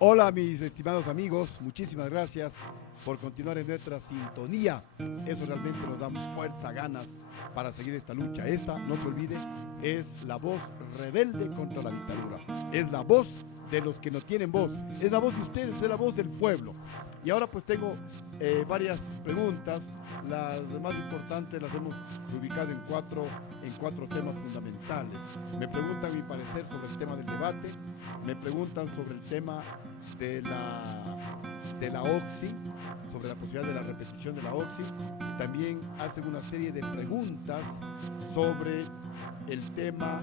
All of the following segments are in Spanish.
Hola mis estimados amigos, muchísimas gracias por continuar en nuestra sintonía. Eso realmente nos da fuerza, ganas para seguir esta lucha. Esta, no se olvide, es la voz rebelde contra la dictadura. Es la voz de los que no tienen voz. Es la voz de ustedes, es la voz del pueblo. Y ahora pues tengo varias preguntas. Las más importantes las hemos ubicado en cuatro temas fundamentales. Me preguntan mi parecer sobre el tema del debate, me preguntan sobre el tema de la OXI, sobre la posibilidad de la repetición de la OXI. También hacen una serie de preguntas sobre el tema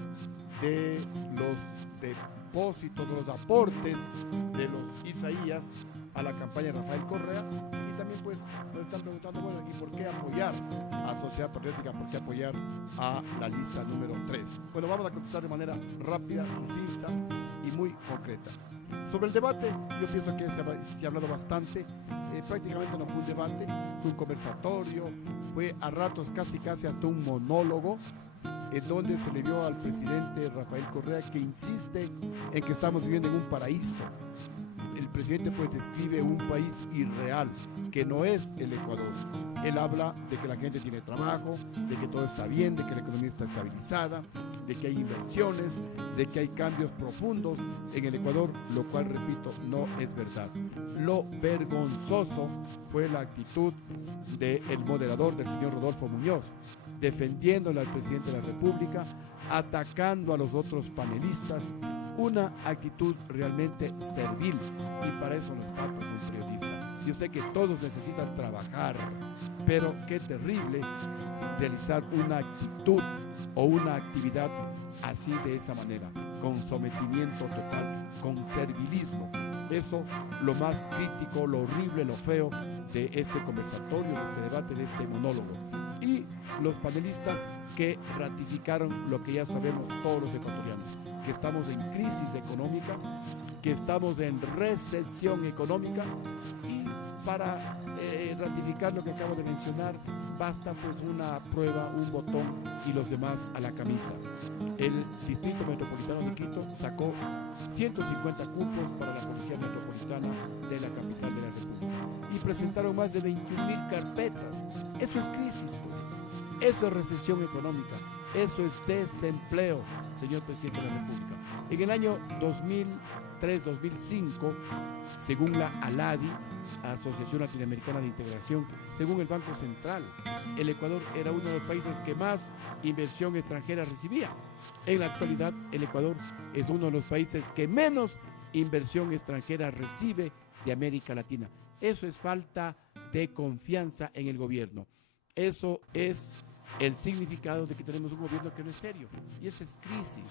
de los depósitos o los aportes de los Isaías a la campaña de Rafael Correa. Y también pues nos están preguntando, bueno, ¿y por qué apoyar a Sociedad Patriótica? ¿Por qué apoyar a la lista número 3? Bueno, vamos a contestar de manera rápida, sucinta y muy concreta. Sobre el debate, yo pienso que se ha hablado bastante. Prácticamente no fue un debate, fue un conversatorio, fue a ratos casi hasta un monólogo, en donde se le vio al presidente Rafael Correa que insiste en que estamos viviendo en un paraíso. El presidente pues describe un país irreal, que no es el Ecuador. Él habla de que la gente tiene trabajo, de que todo está bien, de que la economía está estabilizada, de que hay inversiones, de que hay cambios profundos en el Ecuador, lo cual, repito, no es verdad. Lo vergonzoso fue la actitud del moderador, del señor Rodolfo Muñoz, defendiéndole al presidente de la República, atacando a los otros panelistas, una actitud realmente servil, y para eso no está pues un periodista. Yo sé que todos necesitan trabajar, pero qué terrible realizar una actitud o una actividad así, de esa manera, con sometimiento total, con servilismo. Eso lo más crítico, lo horrible, lo feo de este conversatorio, de este debate, de este monólogo. Y los panelistas que ratificaron lo que ya sabemos todos los ecuatorianos, que estamos en crisis económica, que estamos en recesión económica, y para ratificar lo que acabo de mencionar, basta pues una prueba, un botón y los demás a la camisa. El Distrito Metropolitano de Quito sacó 150 cupos para la Policía Metropolitana de la capital de la República y presentaron más de 21.000 carpetas. Eso es crisis, pues. Eso es recesión económica. Eso es desempleo, señor presidente de la República. En el año 2003-2005, según la ALADI, Asociación Latinoamericana de Integración, según el Banco Central, el Ecuador era uno de los países que más inversión extranjera recibía. En la actualidad, el Ecuador es uno de los países que menos inversión extranjera recibe de América Latina. Eso es falta de confianza en el gobierno. Eso es el significado de que tenemos un gobierno que no es serio. Y eso es crisis.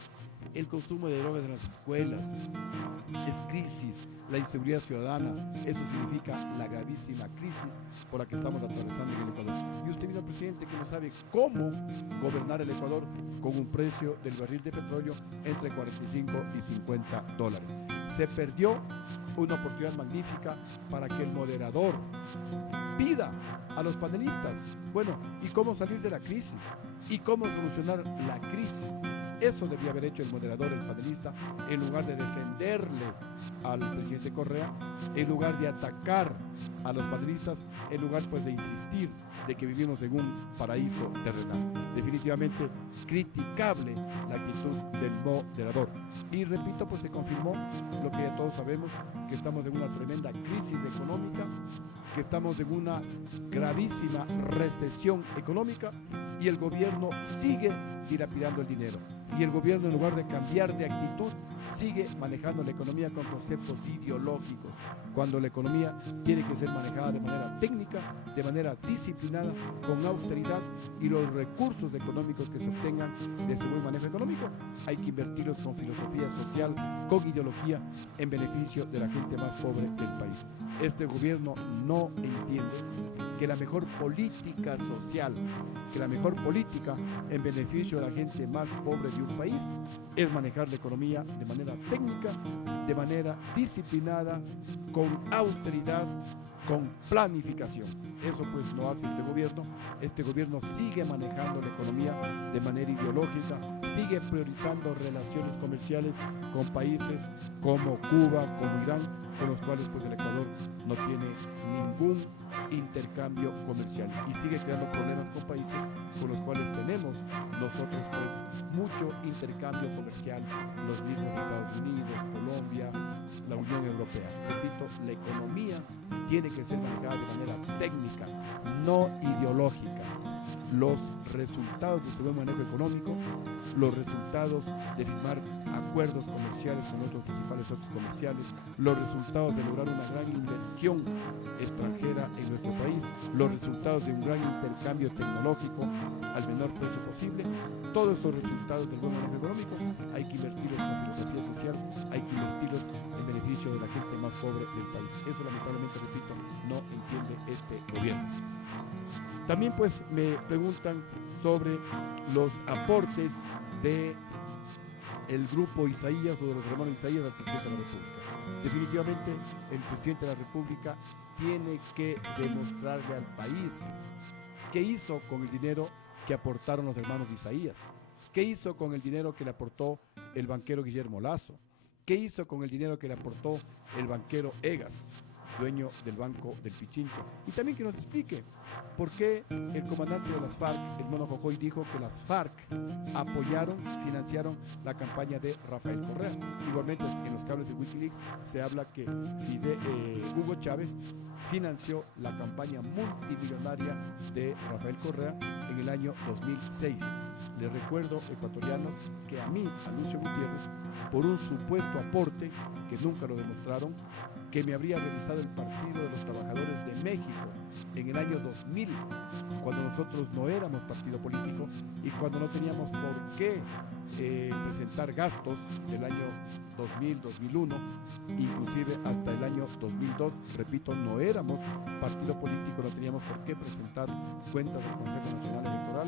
El consumo de drogas en las escuelas es crisis. La inseguridad ciudadana, eso significa la gravísima crisis por la que estamos atravesando en el Ecuador. Y usted mira al presidente que no sabe cómo gobernar el Ecuador con un precio del barril de petróleo entre 45 y 50 dólares. Se perdió una oportunidad magnífica para que el moderador pida a los panelistas, bueno, ¿y cómo salir de la crisis? ¿Y cómo solucionar la crisis? Eso debía haber hecho el moderador, el panelista, en lugar de defenderle al presidente Correa, en lugar de atacar a los panelistas, en lugar pues de insistir de que vivimos en un paraíso terrenal. Definitivamente criticable la actitud del moderador. Y repito, pues se confirmó lo que ya todos sabemos, que estamos en una tremenda crisis económica, que estamos en una gravísima recesión económica, y el gobierno sigue dilapidando el dinero. Y el gobierno, en lugar de cambiar de actitud, sigue manejando la economía con conceptos ideológicos, cuando la economía tiene que ser manejada de manera técnica, de manera disciplinada, con austeridad, y los recursos económicos que se obtengan de ese buen manejo económico hay que invertirlos con filosofía social, con ideología, en beneficio de la gente más pobre del país. Este gobierno no entiende que la mejor política social, que la mejor política en beneficio de la gente más pobre de un país es manejar la economía de manera técnica, de manera disciplinada, con austeridad, con planificación. Eso pues no hace este gobierno. Este gobierno sigue manejando la economía de manera ideológica, sigue priorizando relaciones comerciales con países como Cuba, como Irán, con los cuales pues el Ecuador no tiene ningún intercambio comercial y sigue creando problemas con países con los cuales tenemos nosotros pues mucho intercambio comercial, los mismos Estados Unidos, Colombia, la Unión Europea. Repito, la economía tiene que ser manejada de manera técnica, no ideológica. Los resultados de su buen manejo económico, los resultados de firmar acuerdos comerciales con otros principales socios comerciales, los resultados de lograr una gran inversión extranjera en nuestro país, los resultados de un gran intercambio tecnológico al menor precio posible, todos esos resultados del buen manejo económico hay que invertirlos con filosofía social, hay que invertirlos en beneficio de la gente más pobre del país. Eso lamentablemente, repito, no entiende este gobierno. También pues me preguntan sobre los aportes de el grupo Isaías o de los hermanos Isaías al presidente de la República. Definitivamente el presidente de la República tiene que demostrarle al país qué hizo con el dinero que aportaron los hermanos Isaías, qué hizo con el dinero que le aportó el banquero Guillermo Lazo, qué hizo con el dinero que le aportó el banquero Egas, dueño del Banco del Pichincha, y también que nos explique por qué el comandante de las FARC, el Mono Jojoy, dijo que las FARC apoyaron, financiaron la campaña de Rafael Correa. Igualmente en los cables de Wikileaks se habla que Hugo Chávez financió la campaña multimillonaria de Rafael Correa en el año 2006. Les recuerdo, ecuatorianos, que a mí, a Lucio Gutiérrez, por un supuesto aporte que nunca lo demostraron, que me habría realizado el Partido de los Trabajadores de México en el año 2000, cuando nosotros no éramos partido político y cuando no teníamos por qué presentar gastos del año 2000, 2001, inclusive hasta el año 2002, repito, no éramos partido político, no teníamos por qué presentar cuentas del Consejo Nacional Electoral,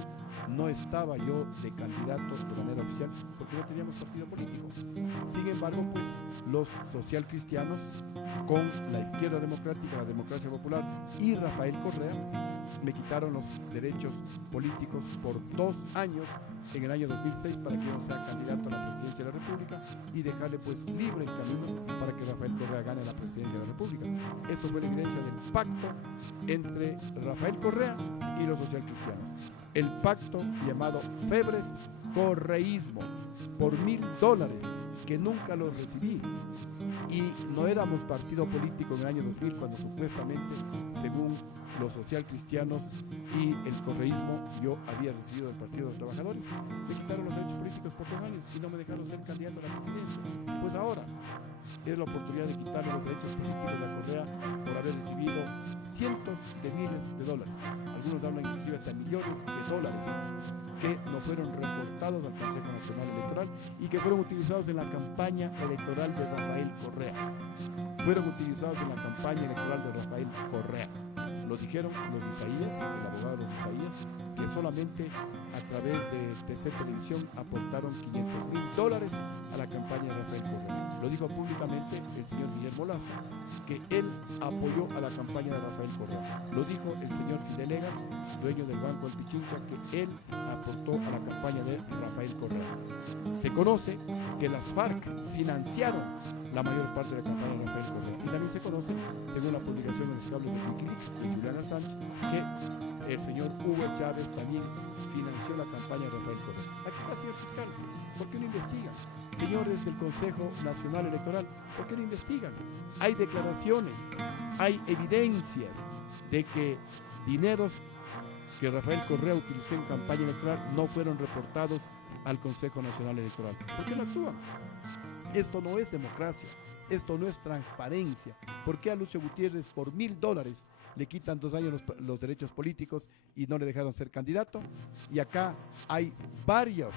no estaba yo de candidato de manera oficial porque no teníamos partido político. Sin embargo, pues los socialcristianos con la izquierda democrática, la democracia popular y Rafael Correa me quitaron los derechos políticos por 2 años en el año 2006 para que yo no sea candidato a la presidencia de la República y dejarle pues libre el camino para que Rafael Correa gane la presidencia de la República. Eso fue la evidencia del pacto entre Rafael Correa y los socialcristianos. El pacto llamado Febres Correísmo por $1,000 que nunca los recibí. Y no éramos partido político en el año 2000 cuando supuestamente, según los socialcristianos y el correísmo, yo había recibido del Partido de los Trabajadores. Me quitaron los derechos políticos por 2 años y no me dejaron ser candidato a la presidencia. Pues ahora es la oportunidad de quitarle los derechos políticos a Correa por haber recibido cientos de miles de dólares. Algunos hablan inclusive hasta millones de dólares que no fueron reportados al Consejo Nacional Electoral y que fueron utilizados en la campaña electoral de Rafael Correa. Fueron utilizados en la campaña electoral de Rafael Correa. Lo dijeron los Isaías, el abogado de los Isaías, que solamente a través de TC Televisión aportaron $500,000 a la campaña de Rafael Correa. Lo dijo públicamente el señor Guillermo Lazo, que él apoyó a la campaña de Rafael Correa. Lo dijo el señor Fidel Egas, dueño del Banco del Pichincha, que él aportó a la campaña de Rafael Correa. Se conoce que las FARC financiaron la mayor parte de la campaña de Rafael Correa. Y también se conoce, según la publicación en los cables de Wikileaks de Juliana Sánchez, que el señor Hugo Chávez también financió la campaña de Rafael Correa. Aquí está, señor fiscal, ¿por qué no investigan? Señores del Consejo Nacional Electoral, ¿por qué no investigan? Hay declaraciones, hay evidencias de que dineros que Rafael Correa utilizó en campaña electoral no fueron reportados al Consejo Nacional Electoral. ¿Por qué no actúan? Esto no es democracia, esto no es transparencia. ¿Por qué a Lucio Gutiérrez por $1,000 le quitan 2 años los derechos políticos y no le dejaron ser candidato? Y acá hay varios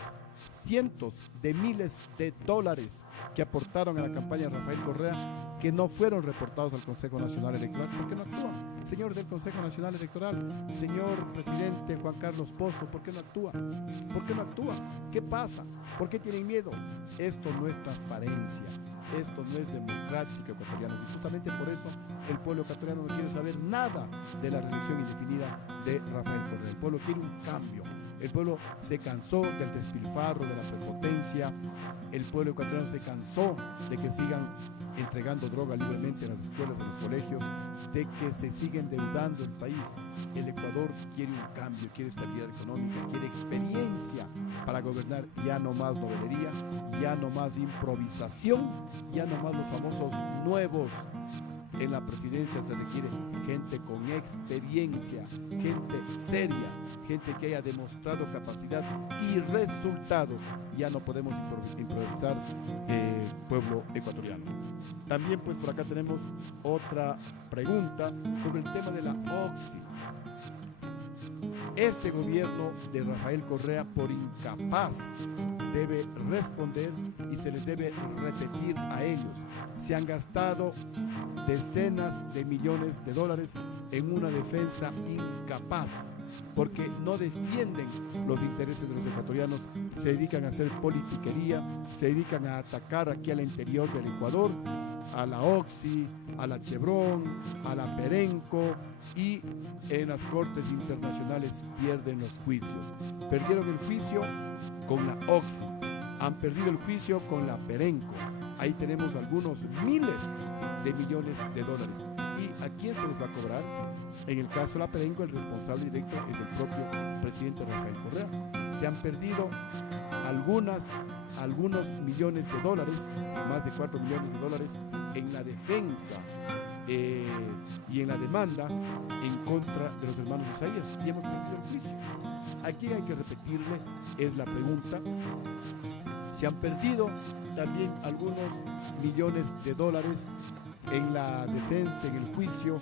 cientos de miles de dólares que aportaron a la campaña de Rafael Correa que no fueron reportados al Consejo Nacional Electoral. ¿Por qué no actúan? Señores del Consejo Nacional Electoral, señor presidente Juan Carlos Pozo, ¿por qué no actúa? ¿Por qué no actúa? ¿Qué pasa? ¿Por qué tienen miedo? Esto no es transparencia, esto no es democrático, ecuatorianos, y justamente por eso el pueblo ecuatoriano no quiere saber nada de la reelección indefinida de Rafael Correa. El pueblo quiere un cambio. El pueblo se cansó del despilfarro, de la prepotencia. El pueblo ecuatoriano se cansó de que sigan entregando droga libremente en las escuelas, en los colegios, de que se sigue endeudando el país. El Ecuador quiere un cambio, quiere estabilidad económica, quiere experiencia para gobernar, ya no más novelería, ya no más improvisación, ya no más los famosos nuevos. En la presidencia se requiere gente con experiencia, gente seria, gente que haya demostrado capacidad y resultados. Ya no podemos improvisar, pueblo ecuatoriano. También pues por acá tenemos otra pregunta sobre el tema de la OXI. Este gobierno de Rafael Correa, por incapaz, debe responder y se les debe repetir a ellos. Se han gastado decenas de millones de dólares en una defensa incapaz, porque no defienden los intereses de los ecuatorianos, se dedican a hacer politiquería, se dedican a atacar aquí al interior del Ecuador, a la OXI, a la Chevron, a la Perenco, y en las cortes internacionales pierden los juicios. Perdieron el juicio con la OXI, han perdido el juicio con la Perenco. Ahí tenemos algunos miles de millones de dólares. ¿Y a quién se les va a cobrar? En el caso de la Perenco, el responsable directo es el propio presidente Rafael Correa. Se han perdido algunos millones de dólares, más de 4 millones de dólares, en la defensa y en la demanda en contra de los hermanos Isaías, y hemos perdido el juicio. Aquí hay que repetirle, es la pregunta. Se han perdido también algunos millones de dólares en la defensa, en el juicio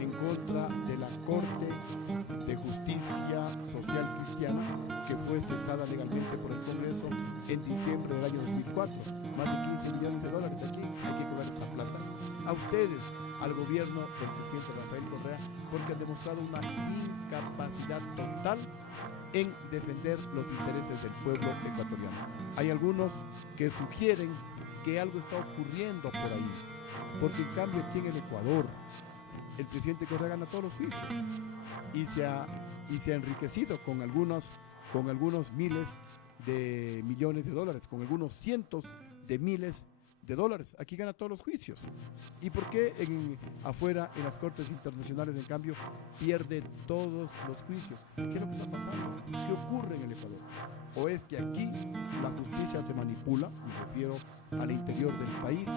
en contra de la Corte de Justicia Social Cristiana, que fue cesada legalmente por el Congreso en diciembre del año 2004. Más de 15 millones de dólares aquí, hay que cobrar esa plata a ustedes, al gobierno del presidente Rafael Correa, porque han demostrado una incapacidad total en defender los intereses del pueblo ecuatoriano. Hay algunos que sugieren que algo está ocurriendo por ahí, porque en cambio aquí en el Ecuador el presidente Correa gana todos los juicios y se ha enriquecido con algunos miles de millones de dólares, con algunos cientos de miles de dólares. Aquí gana todos los juicios. ¿Y por qué afuera, en las cortes internacionales, en cambio, pierde todos los juicios? ¿Qué es lo que está pasando? ¿Qué ocurre en el Ecuador? ¿O es que aquí la justicia se manipula, me refiero al interior del país,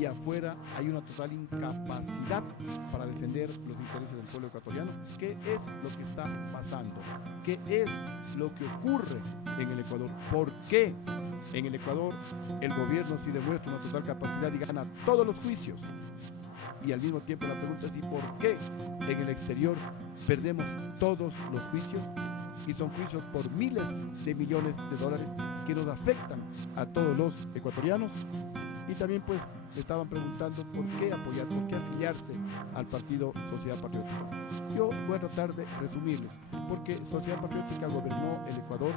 y afuera hay una total incapacidad para defender los intereses del pueblo ecuatoriano? ¿Qué es lo que está pasando? ¿Qué es lo que ocurre en el Ecuador? ¿Por qué en el Ecuador el gobierno sí demuestra una total capacidad y gana todos los juicios? Y al mismo tiempo la pregunta es: ¿y por qué en el exterior perdemos todos los juicios? Y son juicios por miles de millones de dólares que nos afectan a todos los ecuatorianos. Y también pues me estaban preguntando por qué apoyar, por qué afiliarse al partido Sociedad Patriótica. Yo voy a tratar de resumirles, porque Sociedad Patriótica gobernó el Ecuador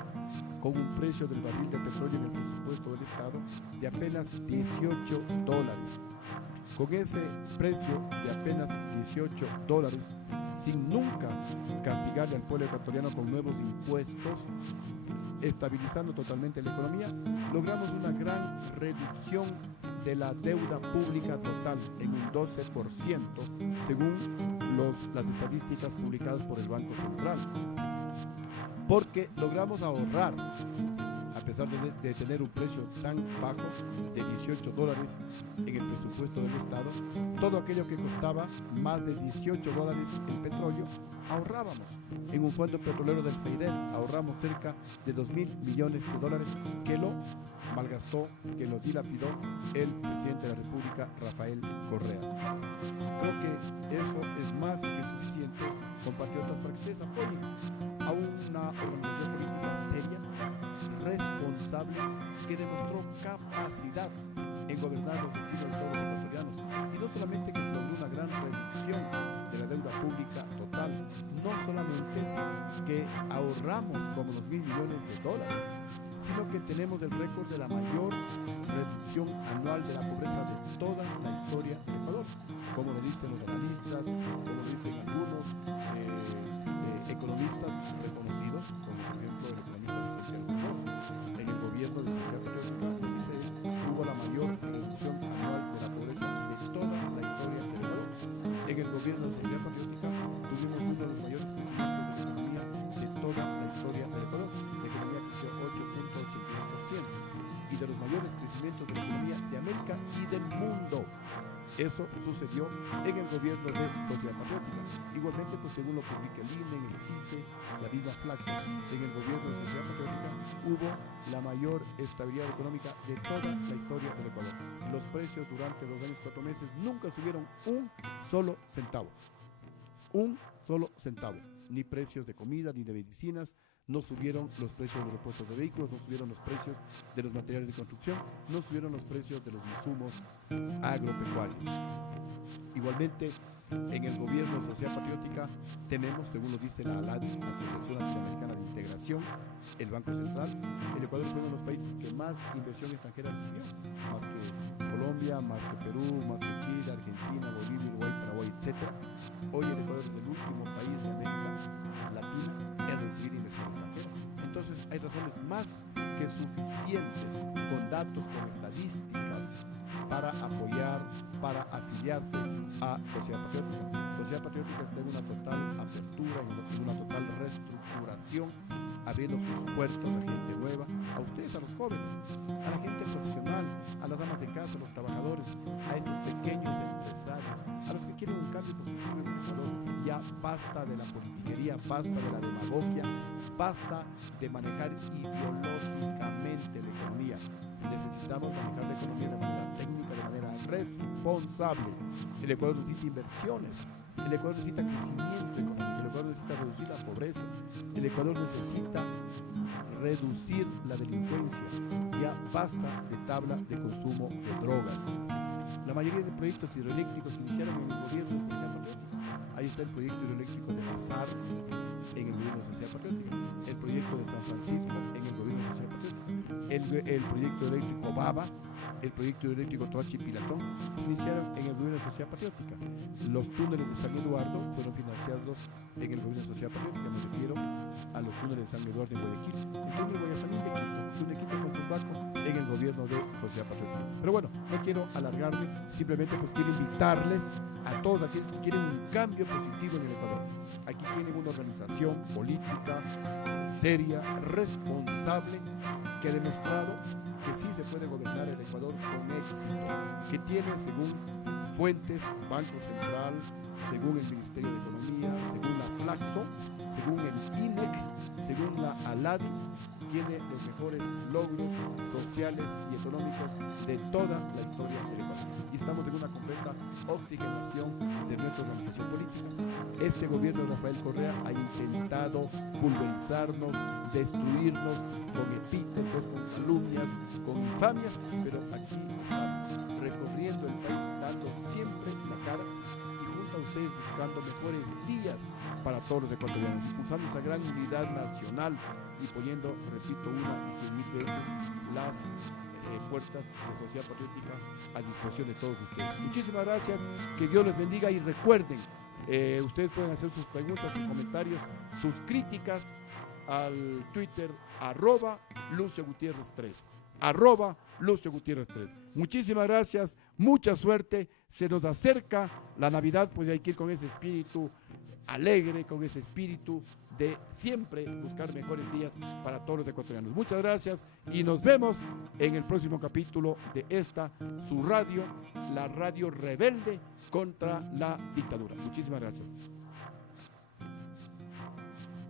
con un precio del barril de petróleo en el presupuesto del Estado de apenas $18. Con ese precio de apenas $18, sin nunca castigarle al pueblo ecuatoriano con nuevos impuestos, estabilizando totalmente la economía, logramos una gran reducción de la deuda pública total en un 12%, según las estadísticas publicadas por el Banco Central. Porque logramos ahorrar, a pesar de tener un precio tan bajo de $18 en el presupuesto del Estado, todo aquello que costaba más de $18 el petróleo, ahorrábamos. En un fondo petrolero del FEIDER ahorramos cerca de $2.000 millones que lo malgastó, que lo dilapidó el presidente de la República, Rafael Correa. Creo que eso es más que suficiente, compatriotas, para que ustedes apoyen a una organización política seria, responsable, que demostró capacidad en gobernar los destinos de todos los ecuatorianos. Y no solamente que se logró una gran reducción de la deuda pública total, no solamente que ahorramos como los $1.000 millones, sino que tenemos el récord de la mayor reducción anual de la pobreza de toda la historia del Ecuador, como lo dicen los analistas, como lo dicen algunos economistas reconocidos, como por ejemplo el economista Vicente Alfonso. En el gobierno de Sociedad Patriótica, lo dice, hubo la mayor reducción anual de la pobreza En el gobierno de Sociedad Patriótica tuvimos uno de los mayores crecimientos de la economía de toda la historia del Ecuador. La economía creció 8.82% y de los mayores crecimientos de la economía de América y del mundo. Eso sucedió en el gobierno de Sociedad Patriótica. Igualmente, pues según lo publica el INE, el CICE, la misma Flaxo, en el gobierno de Sociedad Patriótica hubo la mayor estabilidad económica de toda la historia del Ecuador. Los precios durante los años 4 meses nunca subieron un solo centavo. Un solo centavo. Ni precios de comida, ni de medicinas. No subieron los precios de los repuestos de vehículos, no subieron los precios de los materiales de construcción, no subieron los precios de los insumos agropecuarios. Igualmente, en el gobierno de Sociedad Patriótica tenemos, según lo dice la ALADI, la Asociación Latinoamericana de Integración, el Banco Central. El Ecuador fue uno de los países que más inversión extranjera recibió, más que Colombia, más que Perú, más que Chile, Argentina, Bolivia, Uruguay, Paraguay, etc. Hoy el Ecuador es el último país de América Latina en recibir inversión extranjera. Entonces hay razones más que suficientes, con datos, con estadísticas, para apoyar, para afiliarse a Sociedad Patriótica. Sociedad Patriótica está en una total apertura, en una total reestructuración, abriendo sus puertas a gente nueva, a ustedes, a los jóvenes, a la gente profesional, a las amas de casa, a los trabajadores, a estos pequeños empresarios, a los que quieren un cambio positivo en el Ecuador. Ya basta de la politiquería, basta de la demagogia, basta de manejar ideológicamente la economía. Necesitamos manejar la economía de manera técnica, de manera responsable. El Ecuador necesita inversiones, el Ecuador necesita crecimiento económico, el Ecuador necesita reducir la pobreza, el Ecuador necesita reducir la delincuencia. Ya basta de tabla de consumo de drogas. La mayoría de proyectos hidroeléctricos iniciaron en el gobierno de Sociedad Patriótica. Ahí está el proyecto hidroeléctrico de Mazar en el gobierno de Sociedad Patriótica, el proyecto de San Francisco en el gobierno de Sociedad Patriótica, el proyecto eléctrico Baba, el proyecto eléctrico Toachi Pilatón, se iniciaron en el gobierno de Sociedad Patriótica. Los túneles de San Eduardo fueron financiados en el gobierno de Sociedad Patriótica. Me refiero a los túneles de San Eduardo en Guayaquil, el túnel de Guayasamín de Quito, el túnel de Quito con Tumbaco en el gobierno de Sociedad Patriótica. Pero bueno, no quiero alargarme, simplemente pues quiero invitarles a todos aquellos que quieren un cambio positivo en el Ecuador. Aquí tienen una organización política seria, responsable, que ha demostrado que sí se puede gobernar el Ecuador con éxito, que tiene, según fuentes, Banco Central, según el Ministerio de Economía, según la Flaxo, según el INEC, según la ALADI, tiene los mejores logros sociales y económicos de toda la historia del Ecuador. Y estamos en una completa oxigenación de nuestra organización política. Este gobierno de Rafael Correa ha intentado pulverizarnos, destruirnos con epítetos, con calumnias, con infamias, pero aquí estamos recorriendo el país, dando siempre la cara y junto a ustedes buscando mejores días para todos los ecuatorianos, impulsando esa gran unidad nacional y poniendo, repito, 1 y 100,000 veces las puertas de Sociedad Patriótica a disposición de todos ustedes. Muchísimas gracias, que Dios les bendiga y recuerden, ustedes pueden hacer sus preguntas, sus comentarios, sus críticas al Twitter @LucioGutierrez3, @LucioGutierrez3. Muchísimas gracias, mucha suerte, se nos acerca la Navidad, pues hay que ir con ese espíritu alegre, con ese espíritu de siempre buscar mejores días para todos los ecuatorianos. Muchas gracias y nos vemos en el próximo capítulo de esta, su radio, la radio rebelde contra la dictadura. Muchísimas gracias.